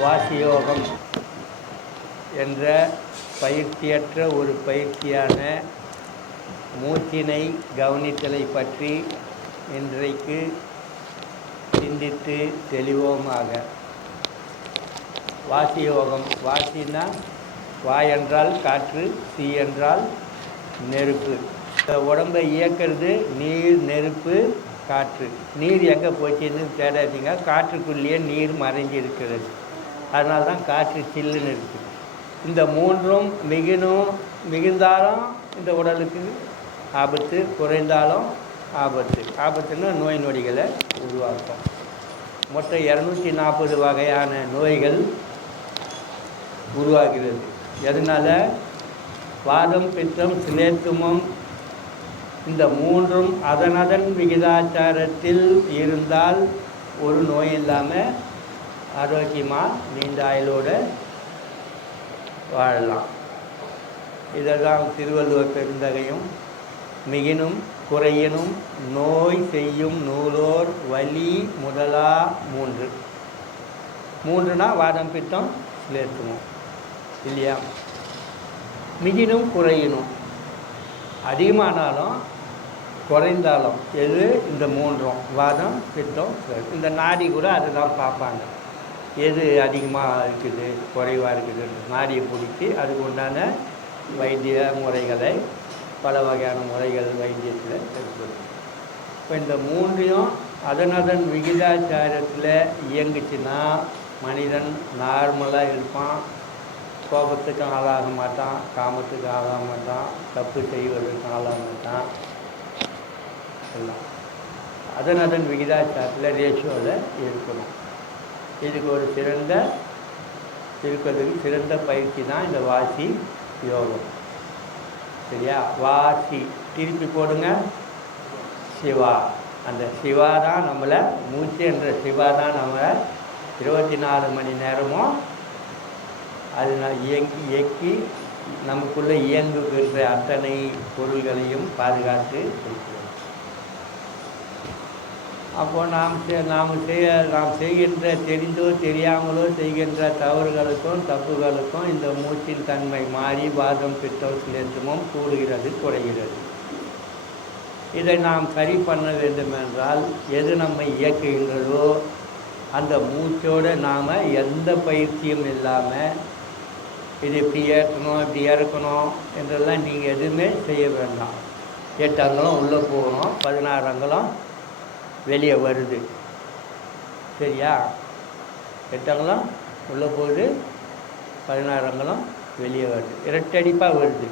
வாசியோகம் என்ற பயிற்சியற்ற ஒரு பயிற்சியான மூச்சினை கவனித்தலை பற்றி இன்றைக்கு சிந்தித்து தெளிவோமாக. வாசியோகம் வாசினா வா என்றால் காற்று தீ என்றால் நெருப்பு. இந்த உடம்பை இயக்கிறது நீர் நெருப்பு காற்று. நீர் எங்கே போச்சுன்னு தேடாதீங்க காற்றுக்குள்ளேயே நீர் மறைஞ்சு இருக்கிறது அதனால தான் காற்று சில்லுன்னு இருக்குது. இந்த மூன்றும் மிகினும் மிகுந்தாலும் இந்த உடலுக்கு ஆபத்து குறைந்தாலும் ஆபத்து. ஆபத்துன்னா நோய் நொடிகளை உருவாக்கும். மொத்தம் இரநூத்தி நாற்பது வகையான நோய்கள் உருவாகிறது. எதனால்? வாதம் பித்தம் சிலேத்துமம் இந்த மூன்றும் அதனதன் விகிதாச்சாரத்தில் இருந்தால் ஒரு நோய் இல்லாமல் ஆரோக்கியமாக நீண்ட ஆயுளோடு வாழலாம். இதை தான் திருவள்ளுவர் பெருந்தகையும் மிகினும் குறையினும் நோய் செய்யும் நூலோர் வலி முதலா மூன்று. மூன்றுனா வாதம் பித்தம் சிலேத்துமம் இல்லையா? மிகினும் குறையினும். அதிகமானாலும் குறைந்தாலும் எது? இந்த மூன்றும். வாதம் பித்தம் இந்த நாடி கூட அதுதான் பார்ப்பாங்க. எது அதிகமாக இருக்குது குறைவாக இருக்குது நாடியை பிடிச்சி அதுக்கு உண்டான வைத்திய முறைகளை பல வகையான முறைகள் வைத்தியத்தில் இருக்குது இப்போ இந்த மூன்றையும் அதனதன் விகிதாச்சாரத்தில் இயங்குச்சுன்னா மனிதன் நார்மலாக இருப்பான் கோபத்துக்கும் ஆளாக மாட்டான் காமத்துக்கும் ஆளாக மாட்டான் தப்பு செய்வதற்கும் ஆளாக மாட்டான். எல்லாம். அதன் அதன் விகிதாச்சாரத்தில் ரேஷியோவில் இருக்கணும். இதுக்கு ஒரு சிறந்த இருக்கிறதுக்கு சிறந்த பயிற்சி தான் இந்த வாசி யோகம். சரியா? வாசி. திருப்பி போடுங்க. சிவா. அந்த சிவா தான் நம்மளை மூச்சு என்ற சிவா தான் நம்மளை இருபத்தி நாலு மணி நேரமும் அது இயங்கி இயக்கி நமக்குள்ளே இயங்குகின்ற அத்தனை பொருள்களையும் பாதுகாத்து இருக்கிறோம் அப்போ நாம் நாம் செய்ய நாம் செய்கின்ற தெரிந்தோ தெரியாமலோ செய்கின்ற தவறுகளுக்கும் தப்புகளுக்கும் இந்த மூச்சின் தன்மை மாறி வாதம் பித்தம் சிலேற்றமும் கூடுகிறது குறைகிறது. இதை நாம் சரி பண்ண வேண்டுமென்றால் எது நம்மை இயக்குகின்றதோ அந்த மூச்சோடு நாம் எந்த பயிற்சியும் இல்லாமல் இது இப்படி ஏற்றணும் இப்படி இறக்கணும் என்றெல்லாம் நீங்கள் எதுவுமே செய்ய வேண்டாம். எட்டு அங்கலம் உள்ளே போகணும் பதினாறு அங்கலம் வெளியே வருது. சரியா? எட்டு உள்ளே போகுது பதினாறு அங்கலம் வெளியே வருது. இரட்டடிப்பாக வருது.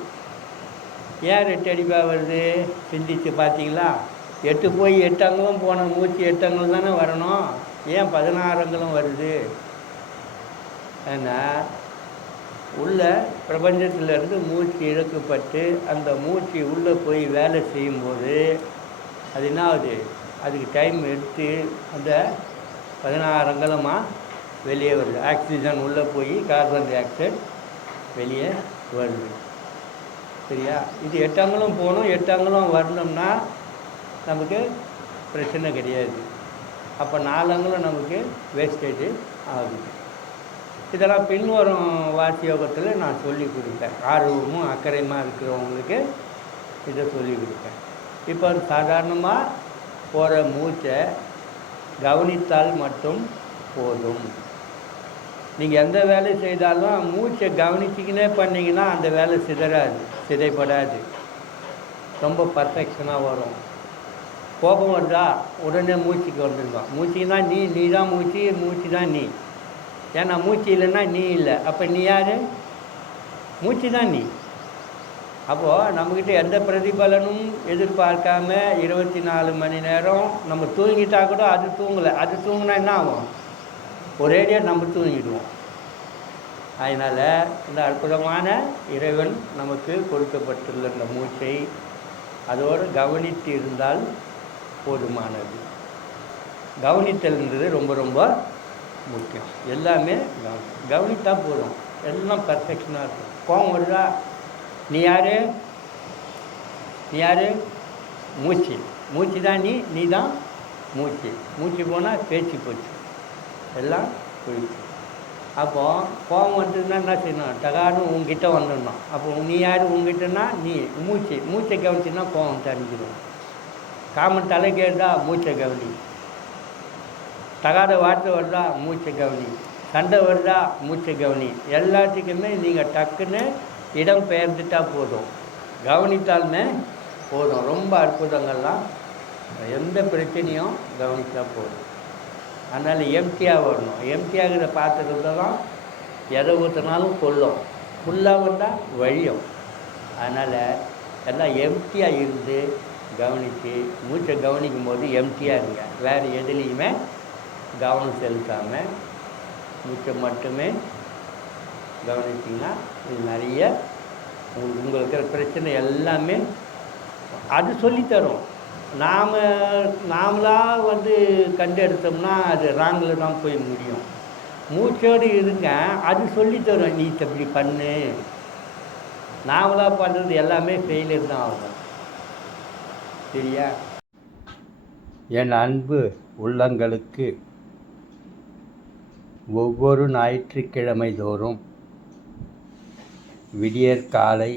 ஏன் ரெட்டடிப்பாக வருது? சிந்திச்சு பார்த்தீங்களா எட்டு போய் எட்டு போன மூச்சு எட்டங்கள் தானே வரணும். ஏன் பதினாறங்களும் வருது? ஏன்னா உள்ள பிரபஞ்சத்திலிருந்து மூச்சு இழக்கப்பட்டு அந்த மூச்சு உள்ளே போய் வேலை செய்யும்போது அது என்ன ஆகுது அதுக்கு டைம் எடுத்து அந்த பதினாறு அங்கலமாக வெளியே வருது. ஆக்சிஜன் உள்ளே போய் கார்பன் டை ஆக்சைடு வெளியே வருது. சரியா? இது எட்டங்களும் போகணும். எட்டங்களும் வரணும்னா நமக்கு பிரச்சனை கிடையாது. அப்போ நாலங்களும் நமக்கு வேஸ்டேஜ் ஆகுது. இதெல்லாம் பின்வரும் வாசி யோகத்தில் நான் சொல்லி கொடுப்பேன். ஆர்வமும் அக்கறையுமா இருக்கிறவங்களுக்கு இதை சொல்லி கொடுப்பேன். இப்போ சாதாரணமாக போகிற மூச்சை கவனித்தால் மட்டும் போதும். நீங்கள் எந்த வேலை செய்தாலும் மூச்சை கவனிச்சிக்கினே பண்ணிங்கன்னா அந்த வேலை சிதறாது சிதைப்படாது ரொம்ப பர்ஃபெக்ஷனாக வரும். கோபம் வருதா உடனே மூச்சுக்கு வந்துருக்கோம் மூச்சுக்கு நீ நீ தான் மூச்சு மூச்சு தான் நீ. ஏன்னா மூச்சு இல்லைன்னா நீ இல்லை. அப்போ நீ யார்? மூச்சு தான் நீ. அப்போது நம்மக்கிட்ட எந்த பிரதிபலனும் எதிர்பார்க்காம இருபத்தி நாலு மணி நேரம் நம்ம தூங்கிட்டா கூட அது தூங்கலை. அது தூங்கினா என்ன ஆகும்? ஒரேடியாக நம்ம தூங்கிடுவோம். அதனால் இந்த அற்புதமான இறைவன் நமக்கு கொடுக்கப்பட்டுள்ள இந்த மூச்சை அதோடு கவனித்து இருந்தால் போதுமானது. கவனித்தல்ன்றது ரொம்ப ரொம்ப முக்கியம். எல்லாமே கவனித்தால் கவனித்தா போதும். எல்லாம் பர்ஃபெக்ஷனாக இருக்கும். கோவம் வருதா? நீ யார்? நீ யார்? மூச்சு. மூச்சு தான் நீ நீ தான் மூச்சு. மூச்சு போனால் பேச்சு போச்சு. எல்லாம் போயிடுச்சு. அப்போ கோபம் வந்ததுன்னா என்ன செய்யணும்? டகான்னு உங்ககிட்ட வந்துடணும். அப்போ நீ யார்? உங்ககிட்டனா நீ. மூச்சு. மூச்சை கவனிச்சுன்னா கோபம் தெரிஞ்சிடும் காமன் தலைக்கு கேட்டா மூச்சை கவனி. தகாத வார்த்தை வருதா? மூச்சை கவனி. சண்டை வருதா? மூச்சை கவனி. எல்லாத்துக்குமே நீங்கள் டக்குன்னு இடம் பெயர்ந்துட்டால் போதும். கவனித்தாலுமே போதும். ரொம்ப அற்புதங்கள்லாம். எந்த பிரச்சனையும் கவனித்தா போதும். அதனால் எம்டியாக வரணும். எம்டியாகிற பாத்திரத்தில் தான் எதை ஊற்றினாலும் கொல்லும். ஃபுல்லாக வந்தால் வழியும். அதனால் எல்லாம் எம்டியாக இருந்து கவனித்து மூச்சை கவனிக்கும் போது எம்டியாக இருங்க. வேறு எதுலேயுமே கவனம் செலுத்தாமல் மூச்சை மட்டுமே கவனிச்சிங்கன்னா இது நிறைய உங்களுக்கு உங்களுக்கு இருக்கிற பிரச்சனை எல்லாமே அது சொல்லித்தரும். நாம் நாமளாக வந்து கண்டெடுத்தோம்னா அது ராங்கில் தான் போய் முடியும். மூச்சோடு இருங்க அது சொல்லித்தரும். நீ இப்படி பண்ணு. நாமளாக பண்ணுறது எல்லாமே ஃபெயிலியர் தான் ஆகும். சரியா? என் அன்பு உள்ளங்களுக்கு ஒவ்வொரு ஞாயிற்றுக்கிழமை தோறும் விடியற் காலை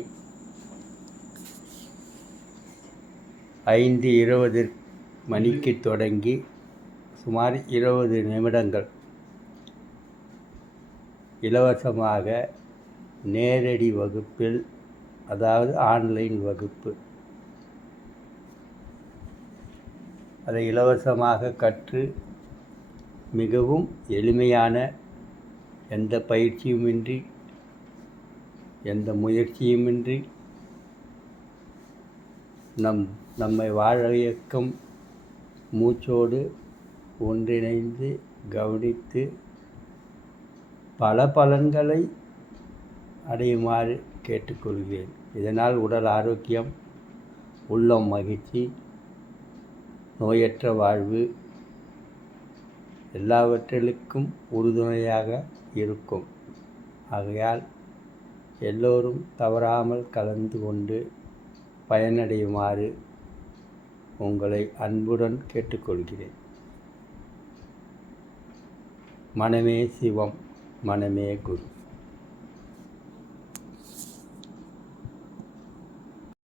ஐந்து இருபது மணிக்கு தொடங்கி சுமார் இருபது நிமிடங்கள் இலவசமாக நேரடி வகுப்பில் அதாவது ஆன்லைன் வகுப்பு. அதை இலவசமாக கற்று மிகவும் எளிமையான எந்த பயிற்சியுமின்றி எந்த முயற்சியுமின்றி நம் நம்மை வாழ இயக்கம் மூச்சோடு ஒன்றிணைந்து கவனித்து பல பலன்களை அடையுமாறு கேட்டுக்கொள்கிறேன். இதனால் உடல் ஆரோக்கியம் உள்ளம் மகிழ்ச்சி நோயற்ற வாழ்வு எல்லாவற்றிற்கும் உறுதுணையாக இருக்கும். ஆகையால் எல்லோரும் தவறாமல் கலந்து கொண்டு பயனடையுமாறு உங்களை அன்புடன் கேட்டுக்கொள்கிறேன். மனமே சிவம் மனமே குரு.